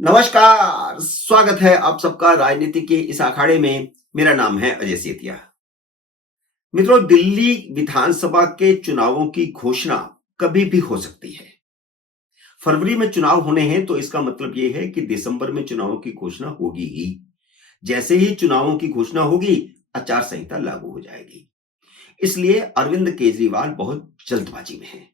नमस्कार, स्वागत है आप सबका राजनीति के इस अखाड़े में। मेरा नाम है अजय सेतिया। मित्रों, दिल्ली विधानसभा के चुनावों की घोषणा कभी भी हो सकती है। फरवरी में चुनाव होने हैं तो इसका मतलब यह है कि दिसंबर में चुनावों की घोषणा होगी ही। जैसे ही चुनावों की घोषणा होगी, आचार संहिता लागू हो जाएगी। इसलिए अरविंद केजरीवाल बहुत जल्दबाजी में हैं।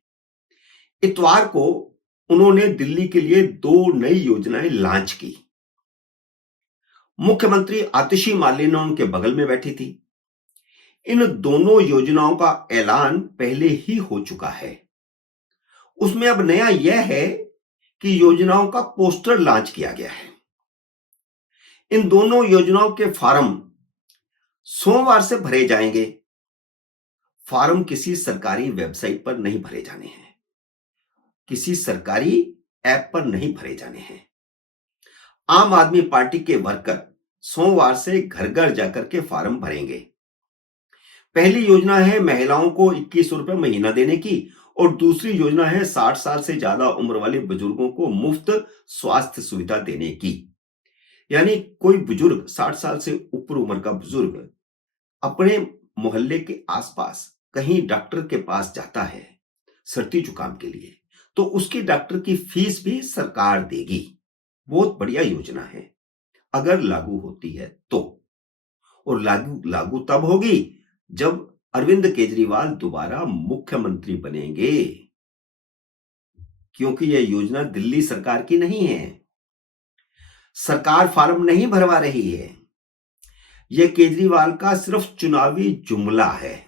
इतवार को उन्होंने दिल्ली के लिए दो नई योजनाएं लॉन्च की। मुख्यमंत्री आतिशी मार्लेना उनके बगल में बैठी थी। इन दोनों योजनाओं का ऐलान पहले ही हो चुका है। उसमें अब नया यह है कि योजनाओं का पोस्टर लॉन्च किया गया है। इन दोनों योजनाओं के फॉर्म सोमवार से भरे जाएंगे। फॉर्म किसी सरकारी वेबसाइट पर नहीं भरे जाने हैं, किसी सरकारी ऐप पर नहीं भरे जाने हैं। आम आदमी पार्टी के वर्कर सोमवार से घर घर जाकर के फॉर्म भरेंगे। पहली योजना है महिलाओं को 2100 रुपए महीना देने की, और दूसरी योजना है 60 साल से ज्यादा उम्र वाले बुजुर्गों को मुफ्त स्वास्थ्य सुविधा देने की। यानी कोई बुजुर्ग 60 साल से ऊपर उम्र का बुजुर्ग अपने मोहल्ले के आसपास कहीं डॉक्टर के पास जाता है सर्दी जुकाम के लिए, तो उसकी डॉक्टर की फीस भी सरकार देगी। बहुत बढ़िया योजना है अगर लागू होती है तो। और लागू लागू तब होगी जब अरविंद केजरीवाल दोबारा मुख्यमंत्री बनेंगे, क्योंकि यह योजना दिल्ली सरकार की नहीं है। सरकार फॉर्म नहीं भरवा रही है। यह केजरीवाल का सिर्फ चुनावी जुमला है।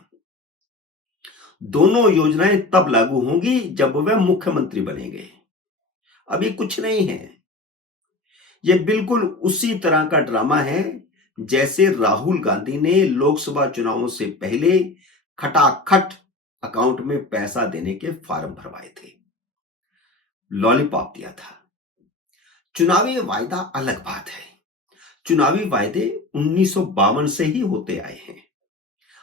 दोनों योजनाएं तब लागू होंगी जब वह मुख्यमंत्री बनेंगे। अभी कुछ नहीं है। यह बिल्कुल उसी तरह का ड्रामा है जैसे राहुल गांधी ने लोकसभा चुनावों से पहले खटाखट अकाउंट में पैसा देने के फॉर्म भरवाए थे, लॉलीपॉप दिया था। चुनावी वायदा अलग बात है। चुनावी वायदे 1952 से ही होते आए हैं।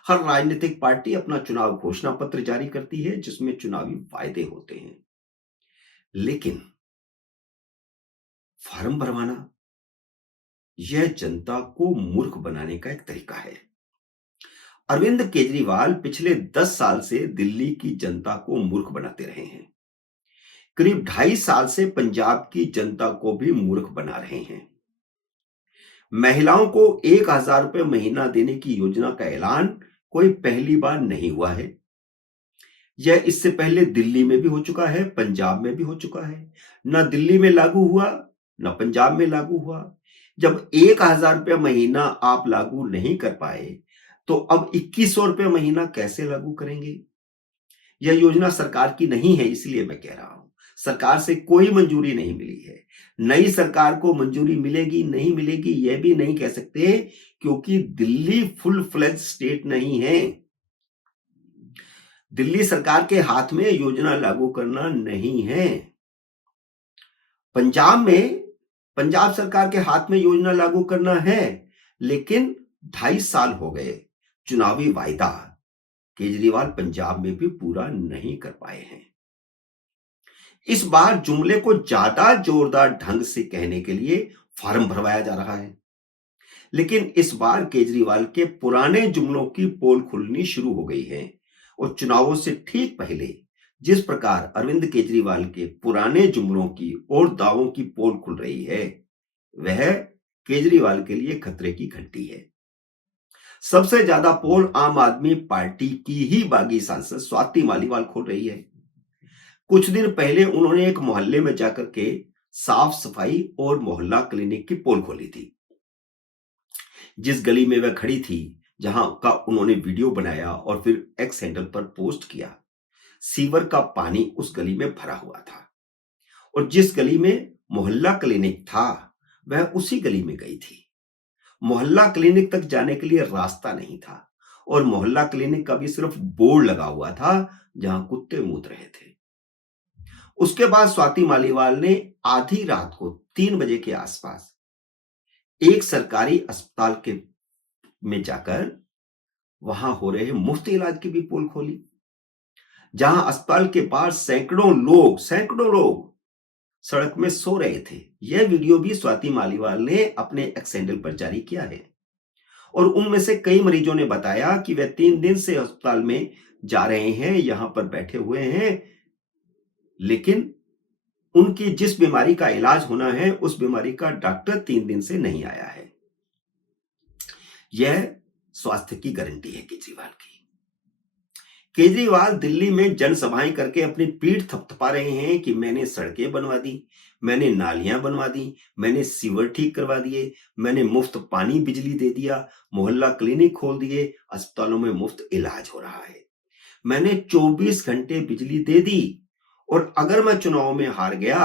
हर राजनीतिक पार्टी अपना चुनाव घोषणा पत्र जारी करती है जिसमें चुनावी वायदे होते हैं। लेकिन फॉर्म भरवाना यह जनता को मूर्ख बनाने का एक तरीका है। अरविंद केजरीवाल पिछले 10 साल से दिल्ली की जनता को मूर्ख बनाते रहे हैं। करीब 2.5 साल से पंजाब की जनता को भी मूर्ख बना रहे हैं। महिलाओं को 1000 रुपए महीना देने की योजना का ऐलान कोई पहली बार नहीं हुआ है। यह इससे पहले दिल्ली में भी हो चुका है, पंजाब में भी हो चुका है। न दिल्ली में लागू हुआ, न पंजाब में लागू हुआ। जब 1000 रुपये महीना आप लागू नहीं कर पाए, तो अब 2100 रुपये महीना कैसे लागू करेंगे? यह योजना सरकार की नहीं है, इसलिए मैं कह रहा हूं। सरकार से कोई मंजूरी नहीं मिली है। नई सरकार को मंजूरी मिलेगी नहीं मिलेगी यह भी नहीं कह सकते, क्योंकि दिल्ली फुल फ्लेज स्टेट नहीं है। दिल्ली सरकार के हाथ में योजना लागू करना नहीं है। पंजाब सरकार के हाथ में योजना लागू करना है। लेकिन 2.5 साल हो गए, चुनावी वायदा केजरीवाल पंजाब में भी पूरा नहीं कर पाए हैं। इस बार जुमले को ज्यादा जोरदार ढंग से कहने के लिए फॉर्म भरवाया जा रहा है। लेकिन इस बार केजरीवाल के पुराने जुमलों की पोल खुलनी शुरू हो गई है, और चुनावों से ठीक पहले जिस प्रकार अरविंद केजरीवाल के पुराने जुमलों की और दावों की पोल खुल रही है, वह केजरीवाल के लिए खतरे की घंटी है। सबसे ज्यादा पोल आम आदमी पार्टी की ही बागी सांसद स्वाति मालीवाल खोल रही है। कुछ दिन पहले उन्होंने एक मोहल्ले में जाकर के साफ सफाई और मोहल्ला क्लिनिक की पोल खोली थी। जिस गली में वह खड़ी थी, जहां का उन्होंने वीडियो बनाया और फिर एक्स हैंडल पर पोस्ट किया, सीवर का पानी उस गली में भरा हुआ था। और जिस गली में मोहल्ला क्लिनिक था, वह उसी गली में गई थी। मोहल्ला क्लिनिक तक जाने के लिए रास्ता नहीं था, और मोहल्ला क्लिनिक का भी सिर्फ बोर्ड लगा हुआ था जहां कुत्ते मूत रहे थे। उसके बाद स्वाति मालीवाल ने आधी रात को 3 बजे के आसपास एक सरकारी अस्पताल के में जाकर वहां हो रहे मुफ्त इलाज की भी पोल खोली, जहां अस्पताल के पास सैकड़ों लोग सड़क में सो रहे थे। यह वीडियो भी स्वाति मालीवाल ने अपने एक्स हैंडल पर जारी किया है और उनमें से कई मरीजों ने बताया कि वे 3 दिन से अस्पताल में जा रहे हैं, यहां पर बैठे हुए हैं, लेकिन उनकी जिस बीमारी का इलाज होना है उस बीमारी का डॉक्टर 3 दिन से नहीं आया है। यह स्वास्थ्य की गारंटी है केजरीवाल की। केजरीवाल दिल्ली में जनसभाएं करके अपनी पीठ थपथपा रहे हैं कि मैंने सड़कें बनवा दी, मैंने नालियां बनवा दी, मैंने सीवर ठीक करवा दिए, मैंने मुफ्त पानी बिजली दे दिया, मोहल्ला क्लिनिक खोल दिए, अस्पतालों में मुफ्त इलाज हो रहा है, मैंने 24 घंटे बिजली दे दी और अगर मैं चुनाव में हार गया,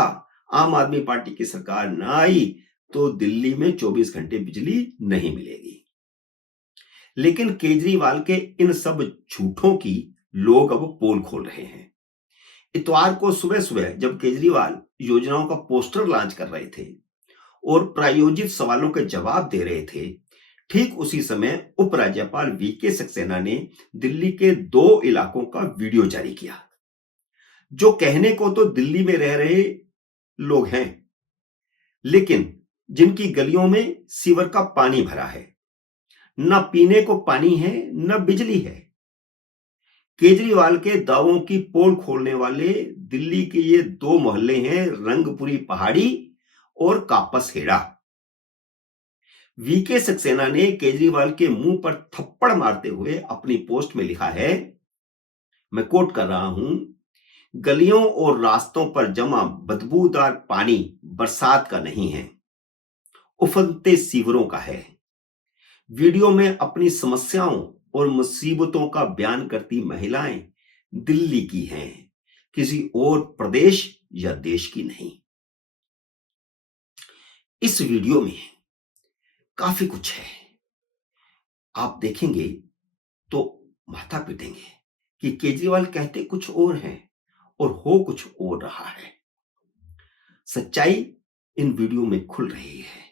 आम आदमी पार्टी की सरकार ना आई तो दिल्ली में 24 घंटे बिजली नहीं मिलेगी। लेकिन केजरीवाल के इन सब झूठों की लोग अब पोल खोल रहे हैं। इतवार को सुबह सुबह जब केजरीवाल योजनाओं का पोस्टर लॉन्च कर रहे थे और प्रायोजित सवालों के जवाब दे रहे थे, ठीक उसी समय उपराज्यपाल वीके सक्सेना ने दिल्ली के 2 इलाकों का वीडियो जारी किया, जो कहने को तो दिल्ली में रह रहे लोग हैं, लेकिन जिनकी गलियों में सीवर का पानी भरा है, न पीने को पानी है न बिजली है। केजरीवाल के दावों की पोल खोलने वाले दिल्ली के ये 2 मोहल्ले हैं, रंगपुरी पहाड़ी और कापस हेड़ा। वीके सक्सेना ने केजरीवाल के मुंह पर थप्पड़ मारते हुए अपनी पोस्ट में लिखा है, मैं कोट कर रहा हूं, गलियों और रास्तों पर जमा बदबूदार पानी बरसात का नहीं है, उफनते सीवरों का है। वीडियो में अपनी समस्याओं और मुसीबतों का बयान करती महिलाएं दिल्ली की हैं, किसी और प्रदेश या देश की नहीं। इस वीडियो में काफी कुछ है, आप देखेंगे तो माथा पीटेंगे कि केजरीवाल कहते कुछ और हैं और हो कुछ और रहा है। सच्चाई इन वीडियो में खुल रही है।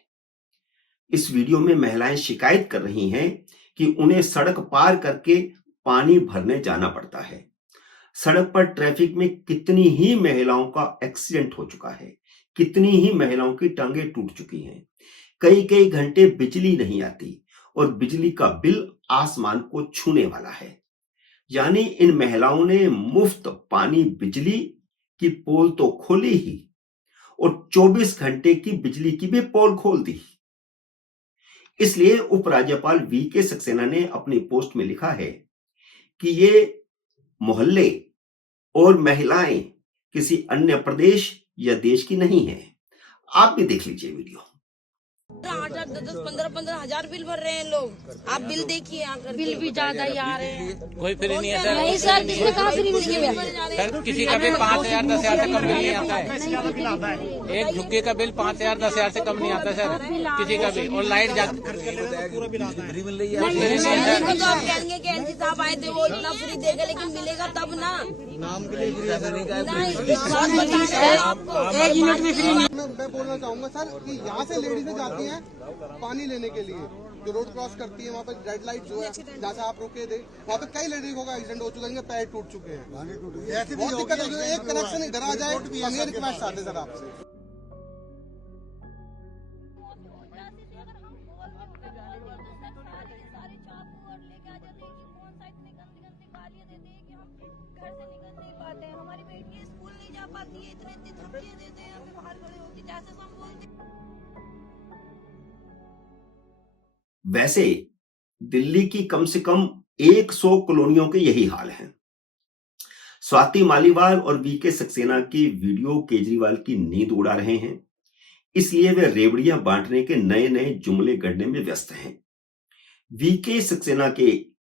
इस वीडियो में महिलाएं शिकायत कर रही हैं कि उन्हें सड़क पार करके पानी भरने जाना पड़ता है। सड़क पर ट्रैफिक में कितनी ही महिलाओं का एक्सीडेंट हो चुका है, कितनी ही महिलाओं की टांगें टूट चुकी हैं, कई कई घंटे बिजली नहीं आती और बिजली का बिल आसमान को छूने वाला है। यानी इन महिलाओं ने मुफ्त पानी बिजली की पोल तो खोली ही और 24 घंटे की बिजली की भी पोल खोल दी। इसलिए उपराज्यपाल वीके सक्सेना ने अपनी पोस्ट में लिखा है कि ये मोहल्ले और महिलाएं किसी अन्य प्रदेश या देश की नहीं है। आप भी देख लीजिए वीडियो। 8-8, 10-10, 15-15 हजार बिल भर रहे हैं लोग। आप बिल देखिए, आकर बिल भी ज्यादा ही आ रहे हैं। कोई फ्री नहीं है सर। नहीं सर, किसने कहा फ्री नहीं है? सर किसी का बिल 5,000 10,000 से कम नहीं आता है। एक झुग्गी का बिल 5,000 10,000 से कम नहीं आता सर, किसी का भी। और लाइट जाती तो आप कहेंगे कि एनजी साहब आए थे, वो इतना फ्री देगा, लेकिन मिलेगा तब ना। नाम के लिए एक मिनट भी फ्री नहीं। मैं बोलना चाहूंगा सर कि यहाँ से लेडीजें जाती हैं पानी लेने के लिए, जो रोड क्रॉस करती है, वहाँ पे रेड लाइट जो है जहाँ से आप रुके थे, वहाँ पे कई लेडीजों का एक्सीडेंट हो चुका है, पैर टूट चुके हैं। बहुत दिक्कत हो गई। एक कनेक्शन घर आ जाए, हम ये रिक्वेस्ट चाहते सर आपसे। हमारी बेटी स्कूल नहीं जा पाती है, इतने धमकियां देते हैं, हमें बाहर खड़े होकर जैसे हम बोलते। वैसे दिल्ली की कम से कम 100 कॉलोनियों के यही हाल हैं। स्वाति मालीवाल और वीके सक्सेना की वीडियो केजरीवाल की नींद उड़ा रहे हैं, इसलिए वे रेवड़ियां बांटने के नए नए जुमले गढ़ने में व्यस्त हैं। वीके सक्सेना के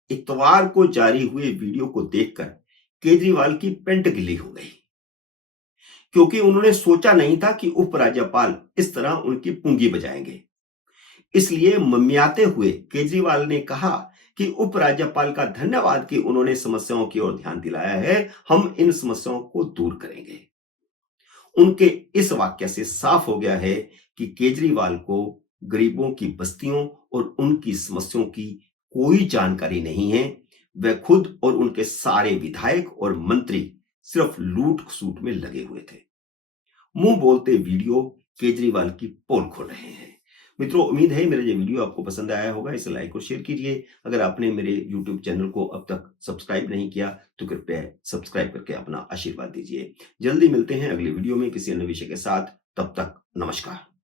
इतवार को जारी हुए वीडियो को देखकर केजरीवाल की पेंट गिली हो गई, क्योंकि उन्होंने सोचा नहीं था कि उपराज्यपाल इस तरह उनकी पूंगी बजाएंगे। इसलिए मम्मियाते हुए केजरीवाल ने कहा कि उपराज्यपाल का धन्यवाद कि उन्होंने समस्याओं की ओर ध्यान दिलाया है, हम इन समस्याओं को दूर करेंगे। उनके इस वाक्य से साफ हो गया है कि केजरीवाल को गरीबों की बस्तियों और उनकी समस्याओं की कोई जानकारी नहीं है। वे खुद और उनके सारे विधायक और मंत्री सिर्फ लूट खसूट में लगे हुए थे। मुंह बोलते वीडियो केजरीवाल की पोल खोल रहे हैं। मित्रों, उम्मीद है मेरा ये वीडियो आपको पसंद आया होगा। इसे लाइक और शेयर कीजिए। अगर आपने मेरे YouTube चैनल को अब तक सब्सक्राइब नहीं किया तो कृपया सब्सक्राइब करके अपना आशीर्वाद दीजिए। जल्दी मिलते हैं अगले वीडियो में किसी अन्य विषय के साथ। तब तक नमस्कार।